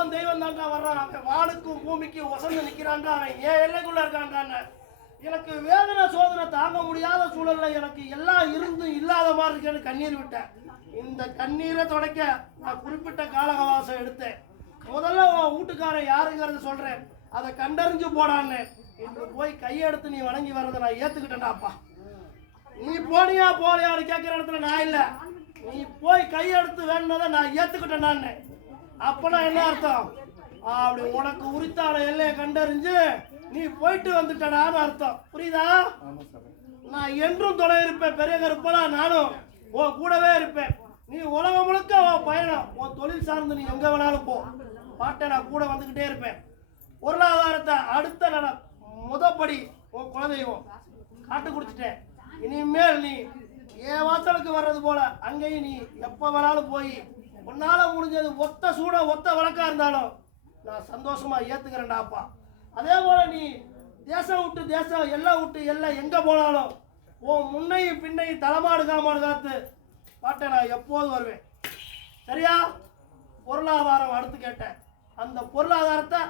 உன் தெய்வம் தான்டா வர்றான். அவன் வானுக்கும் பூமிக்கும் ஒசந்து நிற்கிறான்டா அவன் ஏன் எல்லைக்குள்ள இருக்கான்டான்னு எனக்கு வேதனை சோதனை தாங்க முடியாத சூழல்ல எனக்கு எல்லாம் இருந்தும் இல்லாத மாதிரி இருக்கேன்னு கண்ணீர் விட்டேன். இந்த கண்ணீரை துடைக்க நான் குறிப்பிட்ட காலகவாசம் எடுத்தேன். முதல்ல உன் வீட்டுக்காரன் யாருங்கிறத சொல்றேன். அதை கண்டறிஞ்சு போடான்னு. இன்று போய் கையெடுத்து நீ வணங்கி வர்றதை நான் ஏத்துக்கிட்டேன்டாப்பா. நீ போனியா போறியான்னு கேட்குற இடத்துல நான் இல்லை. நீ போய் கையெடுத்து வேணுனதை நான் ஏத்துக்கிட்டேன் நான் அப்பனா என்ன அர்த்தம்? அப்படி உனக்கு உரித்தான எல்லையை கண்டறிஞ்சு நீ போயிட்டு வந்துட்டடான்னு அர்த்தம். புரியுதா? நான் என்றும் துணை இருப்பேன் பெரிய கருப்பனா? நானும் உன் கூடவே இருப்பேன். நீ உலகம் முழுக்க உன் பயணம். உன் தொழில் சார்ந்து நீ எங்க வேணாலும் போ. பாட்டை நான் கூட வந்துக்கிட்டே இருப்பேன். பொருளாதாரத்தை அடுத்த நட முதப்படி உன் குலதெய்வம் காட்டு குடிச்சிட்டேன். இனிமேல் நீ என் வாசலுக்கு வர்றது போல அங்கேயும் நீ எப்போ வேணாலும் போய் உன்னால் முடிஞ்சது ஒத்த சூடாக ஒத்த வழக்காக இருந்தாலும் நான் சந்தோஷமாக ஏற்றுக்கிறேன்டாப்பா அதே போல் நீ தேசம் விட்டு தேசம் எல்லாம் விட்டு எல்லாம் எங்கே போனாலும் உன் முன்னையும் பின்னையும் தலைமாடு காமாடு காத்து பாட்டை நான் எப்போது வருவேன்? சரியா? பொருளாதாரம் அடுத்து கேட்டேன். அந்த பொருளாதாரத்தை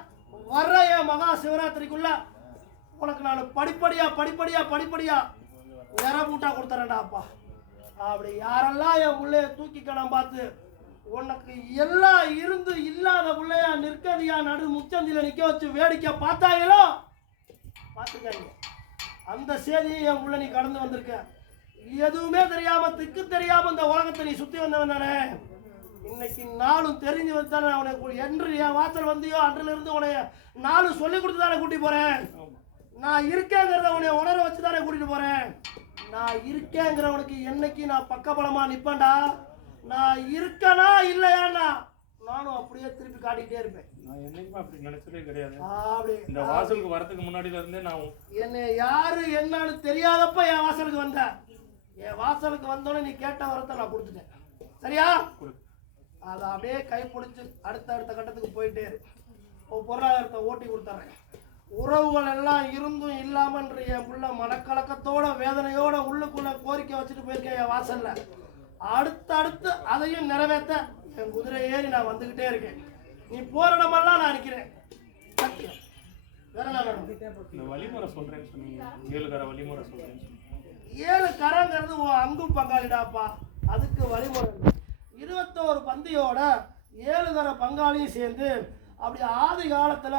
வர்ற என் மகா சிவராத்திரிக்குள்ள உனக்கு நான் படிப்படியாக படிப்படியாக படிப்படியாக நிற மூட்டா கொடுத்துறேன்டாப்பா அப்படி யாரெல்லாம் என் உள்ளே தூக்கி கடன் பார்த்து உனக்கு எல்லாம் இருந்து இல்லாத பிள்ளையா நிற்கதியா நடு முச்சந்தில நிற்க வச்சு வேடிக்கை பார்த்தாங்களோ பார்த்துக்காங்க அந்த செய்தியை என் உள்ள நீ கடந்து வந்திருக்க. எதுவுமே தெரியாம திக்கு தெரியாம இந்த உலகத்தை நீ சுத்தி வந்தவன் தானே? இன்னைக்கு நாளும் தெரிஞ்சு வந்து தானே உனக்கு என்று என் வாசல் வந்தியோ அன்றில இருந்து உனைய நாளும் சொல்லி கொடுத்து தானே கூட்டி போறேன். நான் இருக்கேங்கிறத உனைய உணர வச்சு தானே கூட்டிட்டு போறேன். நான் இருக்கேங்கிறவனுக்கு என்னைக்கு நான் பக்கபலமா நிப்பேன்டா? நான் இருக்கனா இல்லையாண்ணா நானும் அப்படியே திருப்பி காட்டிக்கிட்டே இருப்பேன். நான் என்னைக்குமே அப்படி நினைச்சதே கிடையாது. அப்படி இந்த வாசலுக்கு வரதுக்கு முன்னாடில இருந்தே நான் என்னை யாரு என்னன்னு தெரியாதப்ப என் வாசலுக்கு வந்த. என் வாசலுக்கு வந்தோடனே நீ கேட்ட வரத்தை நான் கொடுத்துட்டேன். சரியா? அதை அப்படியே கை பிடிச்சி அடுத்த அடுத்த கட்டத்துக்கு போயிட்டே இரு. பொருளாதாரத்தை ஓட்டி கொடுத்துட்றேன். உறவுகள் எல்லாம் இருந்தும் இல்லாமன்ற என் புள்ள மனக்கலக்கத்தோட வேதனையோட உள்ளுக்குள்ள கோரிக்கை வச்சுட்டு போயிருக்கேன் என் வாசல்ல. அடுத்து அடுத்து அதையும் நிறைவேற்ற என் குதிரை ஏறி நான் வந்துக்கிட்டே இருக்கேன். நீ போற இடமெல்லாம் நான் நிற்கிறேன் சத்தியம். வேற என்ன வேணும்? வழிமுறை சொன்னீங்க. வழிமுறை ஏழு கரங்கிறது உன் அங்கும் பங்காளிடாப்பா. அதுக்கு வழிமுறை. இருபத்தோரு பந்தியோட ஏழு தர பங்காளியும் சேர்ந்து அப்படி ஆதி காலத்துல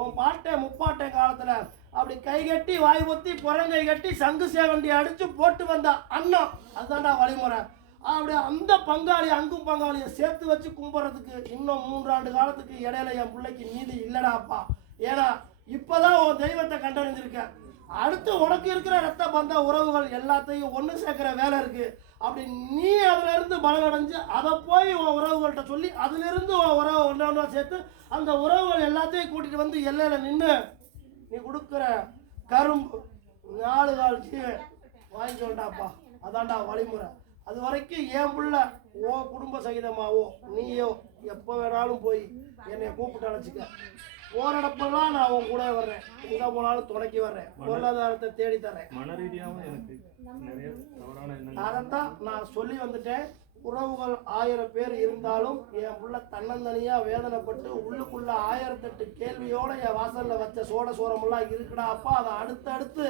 உன் பாட்டை முப்பாட்டை காலத்துல அப்படி கை கட்டி வாய் ஒத்தி புறங்கை கட்டி சங்கு சேவண்டி அடிச்சு போட்டு வந்த அன்னம் அதுதான்டா வழிமுறை. அப்படி அந்த பங்காளி அங்கும் பங்காளியை சேர்த்து வச்சு கும்பிட்றதுக்கு இன்னும் மூன்றாண்டு காலத்துக்கு இடையில என் பிள்ளைக்கு நீதி இல்லடாப்பா. ஏன்னா இப்போதான் உன் தெய்வத்தை கண்டறிஞ்சிருக்க. அடுத்து உனக்கு இருக்கிற ரத்த பந்த உறவுகள் எல்லாத்தையும் ஒன்று சேர்க்குற வேலை இருக்கு. அப்படி நீ அதிலிருந்து பலனடைஞ்சு அதை போய் உன் உறவுகள்கிட்ட சொல்லி அதிலிருந்து உன் உறவு ஒன்றா ஒன்றா சேர்த்து அந்த உறவுகள் எல்லாத்தையும் கூட்டிகிட்டு வந்து எல்லையில் நின்று நீ கொடுக்குற கரும்பு நாலு கால் வாங்கிக்கோண்டாப்பா அதான்டா வழிமுறை. அது வரைக்கும் என் புள்ள ஓ குடும்ப சகிதமாவோ நீயோ எப்போ வேணாலும் போய் என்னை கூப்பிட்டு அழைச்சிக்க. போராடப்பெல்லாம் நான் உன் கூட வர்றேன். எங்க போனாலும் துணைக்கி வர்றேன். பொருளாதாரத்தை தேடி தர்றேன். மன ரீதியாகவும் எனக்கு நிறைய தவறான எண்ணங்கள் அதைத்தான் நான் சொல்லி வந்துட்டேன். உறவுகள் ஆயிரம் பேர் இருந்தாலும் என் புள்ள தன்னந்தனியா வேதனைப்பட்டு உள்ளுக்குள்ள ஆயிரத்தெட்டு கேள்வியோட என் வாசல்ல வச்ச சோட சோரமெல்லாம் இருக்குடா அப்பா அதை அடுத்து அடுத்து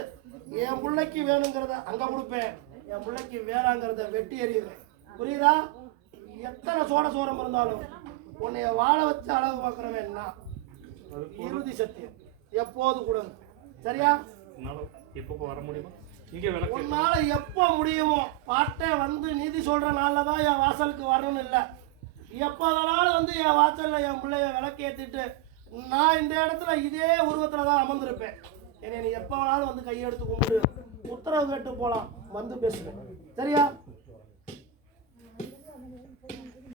என் பிள்ளைக்கு வேணுங்கிறத அங்க கொடுப்பேன். என் பிள்ளைக்கு வேணாங்கிறத வெட்டி எறியுவேன் புரியுதா? எத்தனை சோட சோரம் இருந்தாலும் உன்னைய வாழ வச்சு அழகு பார்க்குறவன் நான் இறுதி சத்தியம். எப்போது கூட. சரியா? எப்போ வர முடியுமா? உன்னால எப்போ முடியுமோ பாட்டை வந்து நீதி சொல்ற நாள்ல தான் என் வாசலுக்கு வரணும்னு இல்லை. எப்போ வேணாலும் வந்து என் வாசல்ல என் பிள்ளைய விளக்கேத்திட்டு நான் இந்த இடத்துல இதே உருவத்துல தான் அமர்ந்திருப்பேன். என்னை நீ எப்போ வேணாலும் வந்து கையெடுத்து கும்பிடு. உத்தரவு கேட்டு போலாம். வந்து பேசுவேன் சரியா?